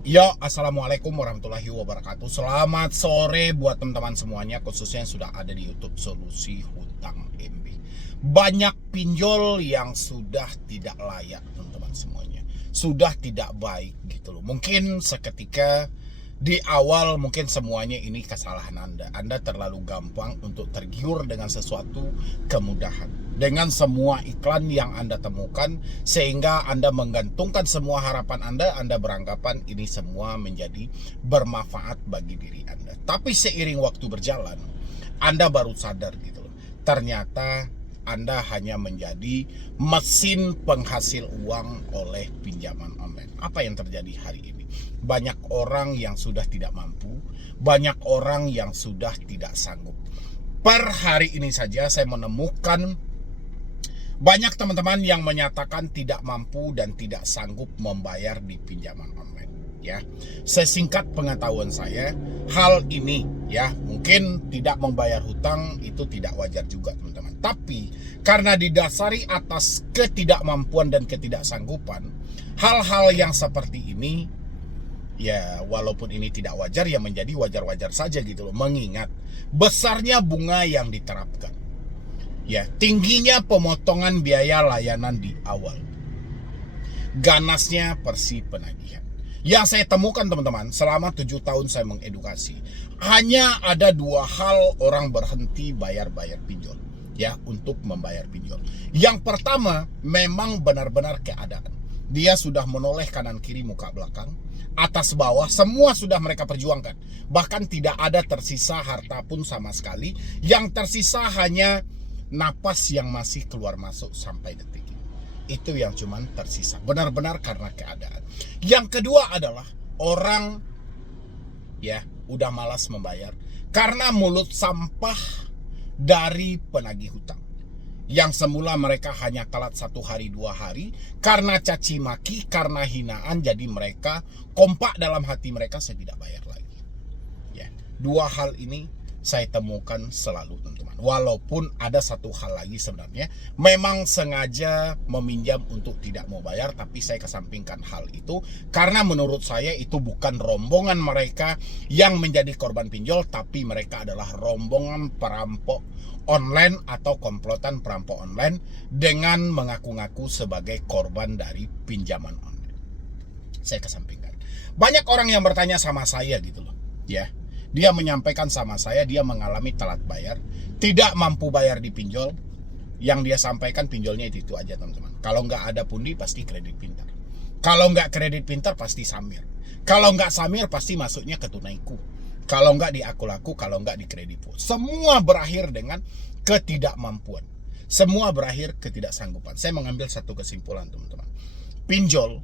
Ya, assalamualaikum warahmatullahi wabarakatuh. Selamat sore buat teman-teman semuanya, khususnya yang sudah ada di YouTube Solusi Hutang MB. Banyak pinjol yang sudah tidak layak, teman-teman semuanya. Sudah tidak baik gitu loh. Mungkin seketika di awal mungkin semuanya ini kesalahan Anda. Anda terlalu gampang untuk tergiur dengan sesuatu kemudahan. Dengan semua iklan yang Anda temukan, sehingga Anda menggantungkan semua harapan Anda beranggapan ini semua menjadi bermanfaat bagi diri Anda. Tapi seiring waktu berjalan, Anda baru sadar gitu loh. Ternyata Anda hanya menjadi mesin penghasil uang oleh pinjaman online. Apa yang terjadi hari ini? Banyak orang yang sudah tidak mampu, banyak orang yang sudah tidak sanggup. Per hari ini saja saya menemukan banyak teman-teman yang menyatakan tidak mampu dan tidak sanggup membayar di pinjaman online. Ya, sesingkat pengetahuan saya, hal ini ya mungkin tidak membayar hutang itu tidak wajar juga teman-teman. Tapi karena didasari atas ketidakmampuan dan ketidaksanggupan, hal-hal yang seperti ini ya walaupun ini tidak wajar ya menjadi wajar-wajar saja gitu loh, mengingat besarnya bunga yang diterapkan. Ya, tingginya pemotongan biaya layanan di awal, ganasnya Persi penagihan. Yang saya temukan teman-teman selama 7 tahun saya mengedukasi, hanya ada 2 hal orang berhenti bayar-bayar pinjol ya, untuk membayar pinjol. Yang pertama memang benar-benar keadaan. Dia sudah menoleh kanan kiri muka belakang, atas bawah semua sudah mereka perjuangkan. Bahkan tidak ada tersisa harta pun sama sekali. Yang tersisa hanya napas yang masih keluar masuk sampai detik ini. Itu yang cuman tersisa, benar-benar karena keadaan. Yang kedua adalah orang ya udah malas membayar karena mulut sampah dari penagih hutang. Yang semula mereka hanya telat 1 hari 2 hari karena caci maki, karena hinaan, jadi mereka kompak dalam hati mereka, saya tidak bayar lagi. Ya, 2 hal ini saya temukan selalu teman-teman. Walaupun ada satu hal lagi sebenarnya, memang sengaja meminjam untuk tidak mau bayar, tapi saya kesampingkan hal itu karena menurut saya itu bukan rombongan mereka yang menjadi korban pinjol, tapi mereka adalah rombongan perampok online atau komplotan perampok online dengan mengaku-ngaku sebagai korban dari pinjaman online. Saya kesampingkan. Banyak orang yang bertanya sama saya gitu loh, ya. Dia menyampaikan sama saya dia mengalami telat bayar, tidak mampu bayar di pinjol. Yang dia sampaikan pinjolnya itu aja teman-teman. Kalau nggak ada pundi pasti kredit pintar. Kalau nggak kredit pintar pasti samir. Kalau nggak samir pasti masuknya ke tunaiku. Kalau nggak di aku laku, kalau nggak di kreditku. Semua berakhir dengan ketidakmampuan. Semua berakhir ketidaksanggupan. Saya mengambil satu kesimpulan teman-teman. Pinjol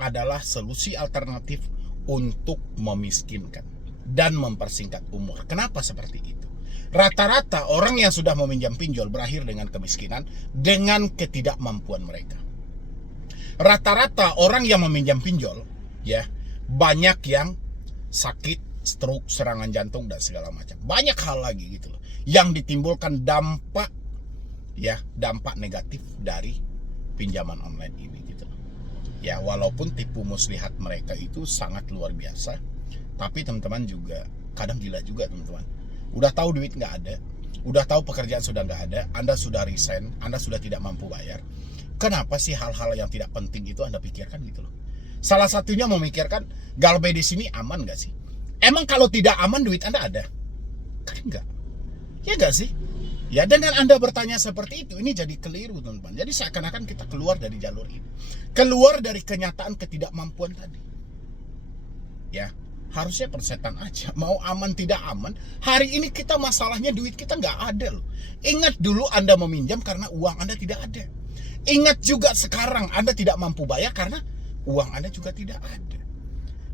adalah solusi alternatif untuk memiskinkan dan mempersingkat umur. Kenapa seperti itu? Rata-rata orang yang sudah meminjam pinjol berakhir dengan kemiskinan dengan ketidakmampuan mereka. Rata-rata orang yang meminjam pinjol ya banyak yang sakit, stroke, serangan jantung dan segala macam. Banyak hal lagi gitu loh yang ditimbulkan dampak negatif dari pinjaman online ini gitu loh. Ya walaupun tipu muslihat mereka itu sangat luar biasa, tapi teman-teman juga kadang gila juga teman-teman. Udah tahu duit nggak ada, udah tahu pekerjaan sudah nggak ada, Anda sudah resign, Anda sudah tidak mampu bayar. Kenapa sih hal-hal yang tidak penting itu Anda pikirkan gitu loh? Salah satunya memikirkan galbay di sini aman nggak sih? Emang kalau tidak aman duit Anda ada? Kan enggak. Ya nggak sih? Ya dengan Anda bertanya seperti itu, ini jadi keliru teman-teman. Jadi seakan-akan kita keluar dari jalur ini, keluar dari kenyataan ketidakmampuan tadi. Ya, harusnya persetan aja, mau aman tidak aman. Hari ini kita masalahnya duit kita nggak ada loh. Ingat dulu Anda meminjam karena uang Anda tidak ada. Ingat juga sekarang Anda tidak mampu bayar karena uang Anda juga tidak ada.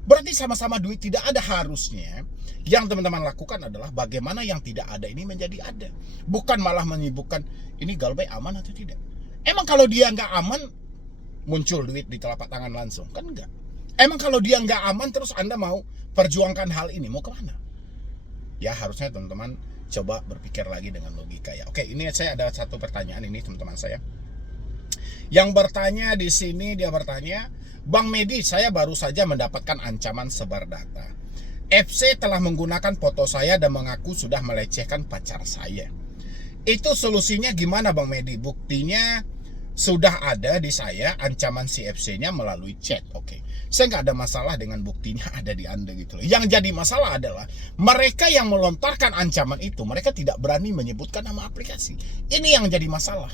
Berarti sama-sama duit tidak ada. Harusnya yang teman-teman lakukan adalah bagaimana yang tidak ada ini menjadi ada. Bukan malah menyibukkan ini galbay aman atau tidak. Emang kalau dia nggak aman muncul duit di telapak tangan langsung? Kan enggak. Emang kalau dia nggak aman terus Anda mau perjuangkan hal ini, mau kemana? Ya harusnya teman-teman coba berpikir lagi dengan logika ya. Oke, ini saya ada satu pertanyaan ini teman-teman saya. Yang bertanya di sini dia bertanya, Bang Medi, saya baru saja mendapatkan ancaman sebar data. FC telah menggunakan foto saya dan mengaku sudah melecehkan pacar saya. Itu solusinya gimana Bang Medi? Buktinya sudah ada di saya, ancaman si FC-nya melalui chat. Oke, saya nggak ada masalah dengan buktinya ada di Anda gitu loh. Yang jadi masalah adalah mereka yang melontarkan ancaman itu, mereka tidak berani menyebutkan nama aplikasi. Ini yang jadi masalah.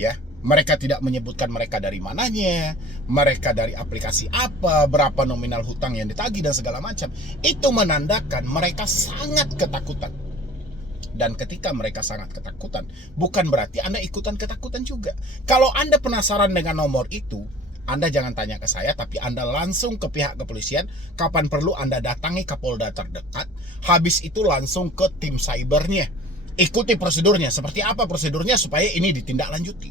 Ya, mereka tidak menyebutkan mereka dari mananya, mereka dari aplikasi apa, berapa nominal hutang yang ditagih dan segala macam. Itu menandakan mereka sangat ketakutan. Dan ketika mereka sangat ketakutan, bukan berarti Anda ikutan ketakutan juga. Kalau Anda penasaran dengan nomor itu, Anda jangan tanya ke saya, tapi Anda langsung ke pihak kepolisian. Kapan perlu Anda datangi Kapolda terdekat. Habis itu langsung ke tim cybernya. Ikuti prosedurnya. Seperti apa prosedurnya supaya ini ditindaklanjuti.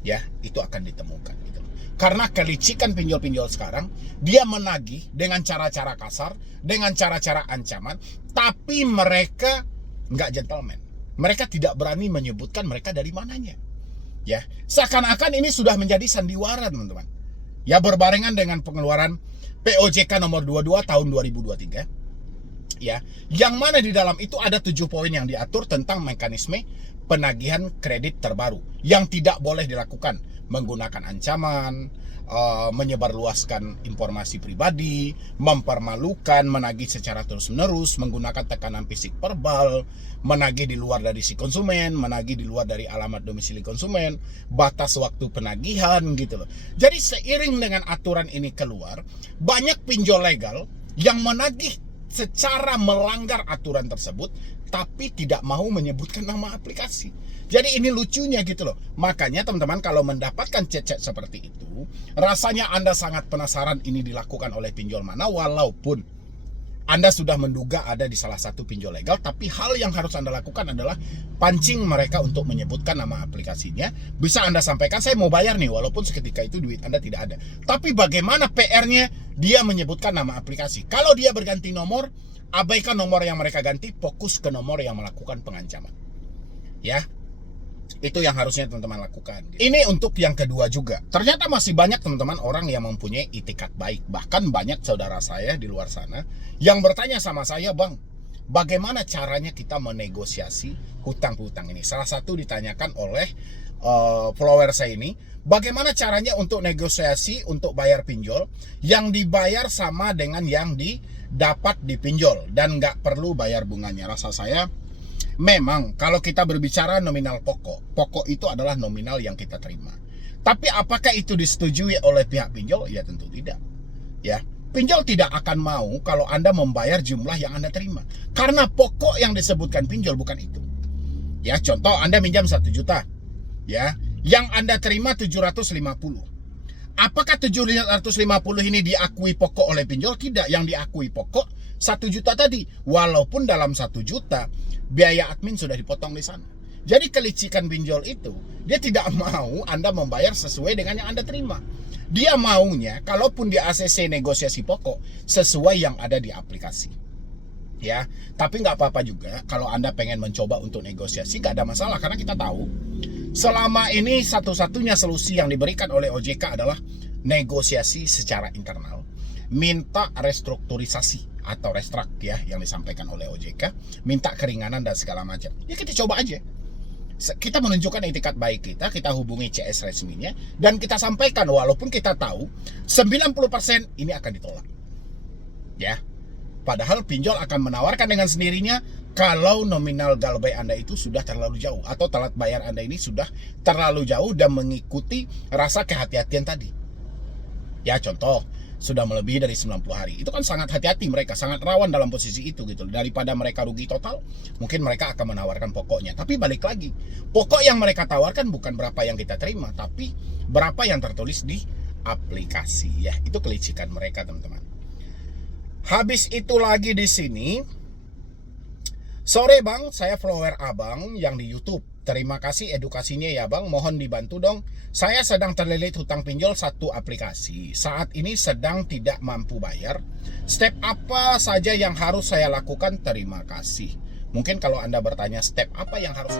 Ya, itu akan ditemukan gitu. Karena kelicikan pinjol-pinjol sekarang, dia menagih dengan cara-cara kasar, dengan cara-cara ancaman, tapi mereka nggak gentleman. Mereka tidak berani menyebutkan mereka dari mananya. Ya, seakan-akan ini sudah menjadi sandiwara, teman-teman. Ya, berbarengan dengan pengeluaran POJK nomor 22 tahun 2023. Ya, yang mana di dalam itu ada 7 poin yang diatur tentang mekanisme penagihan kredit terbaru yang tidak boleh dilakukan menggunakan ancaman, menyebarluaskan informasi pribadi, mempermalukan, menagih secara terus-menerus, menggunakan tekanan fisik verbal, menagih di luar dari si konsumen, menagih di luar dari alamat domisili konsumen, batas waktu penagihan gitu loh. Jadi seiring dengan aturan ini keluar, banyak pinjol legal yang menagih secara melanggar aturan tersebut tapi tidak mau menyebutkan nama aplikasi. Jadi ini lucunya gitu loh. Makanya teman-teman kalau mendapatkan chat-chat seperti itu, rasanya Anda sangat penasaran ini dilakukan oleh pinjol mana, walaupun Anda sudah menduga ada di salah satu pinjol legal, tapi hal yang harus Anda lakukan adalah pancing mereka untuk menyebutkan nama aplikasinya. Bisa Anda sampaikan, saya mau bayar nih, walaupun seketika itu duit Anda tidak ada. Tapi bagaimana PR-nya? Dia menyebutkan nama aplikasi. Kalau dia berganti nomor, abaikan nomor yang mereka ganti, fokus ke nomor yang melakukan pengancaman. Ya, itu yang harusnya teman-teman lakukan. Ini untuk yang kedua juga. Ternyata masih banyak teman-teman orang yang mempunyai itikat baik. Bahkan banyak saudara saya di luar sana yang bertanya sama saya, Bang, bagaimana caranya kita menegosiasi hutang-hutang ini? Salah satu ditanyakan oleh follower saya ini, bagaimana caranya untuk negosiasi untuk bayar pinjol yang dibayar sama dengan yang didapat di pinjol dan nggak perlu bayar bunganya. Rasa saya memang kalau kita berbicara nominal pokok itu adalah nominal yang kita terima. Tapi apakah itu disetujui oleh pihak pinjol? Ya tentu tidak. Ya, pinjol tidak akan mau kalau Anda membayar jumlah yang Anda terima. Karena pokok yang disebutkan pinjol bukan itu. Ya, contoh Anda minjam 1 juta. Ya, yang Anda terima 750. Apakah 750 ini diakui pokok oleh pinjol? Tidak, yang diakui pokok 1 juta tadi. Walaupun dalam 1 juta biaya admin sudah dipotong di sana. Jadi kelicikan pinjol itu, dia tidak mau Anda membayar sesuai dengan yang Anda terima. Dia maunya kalaupun di ACC negosiasi pokok sesuai yang ada di aplikasi. Ya, tapi nggak apa-apa juga kalau Anda pengen mencoba untuk negosiasi, nggak ada masalah karena kita tahu selama ini satu-satunya solusi yang diberikan oleh OJK adalah negosiasi secara internal, minta restrukturisasi atau restruct ya yang disampaikan oleh OJK, minta keringanan dan segala macam. Ya kita coba aja. Kita menunjukkan itikat baik kita hubungi CS resminya dan kita sampaikan walaupun kita tahu 90% ini akan ditolak. Ya. Padahal pinjol akan menawarkan dengan sendirinya kalau nominal galbay Anda itu sudah terlalu jauh atau telat bayar Anda ini sudah terlalu jauh dan mengikuti rasa kehati-hatian tadi. Ya contoh, sudah melebihi dari 90 hari. Itu kan sangat hati-hati mereka, sangat rawan dalam posisi itu gitu. Daripada mereka rugi total, mungkin mereka akan menawarkan pokoknya. Tapi balik lagi, pokok yang mereka tawarkan bukan berapa yang kita terima, tapi berapa yang tertulis di aplikasi. Ya, itu kelicikan mereka, teman-teman. Habis itu lagi di sini, sore Bang, saya follower Abang yang di YouTube. Terima kasih edukasinya ya Bang, mohon dibantu dong. Saya sedang terlilit hutang pinjol satu aplikasi. Saat ini sedang tidak mampu bayar. Step apa saja yang harus saya lakukan? Terima kasih. Mungkin kalau Anda bertanya step apa yang harus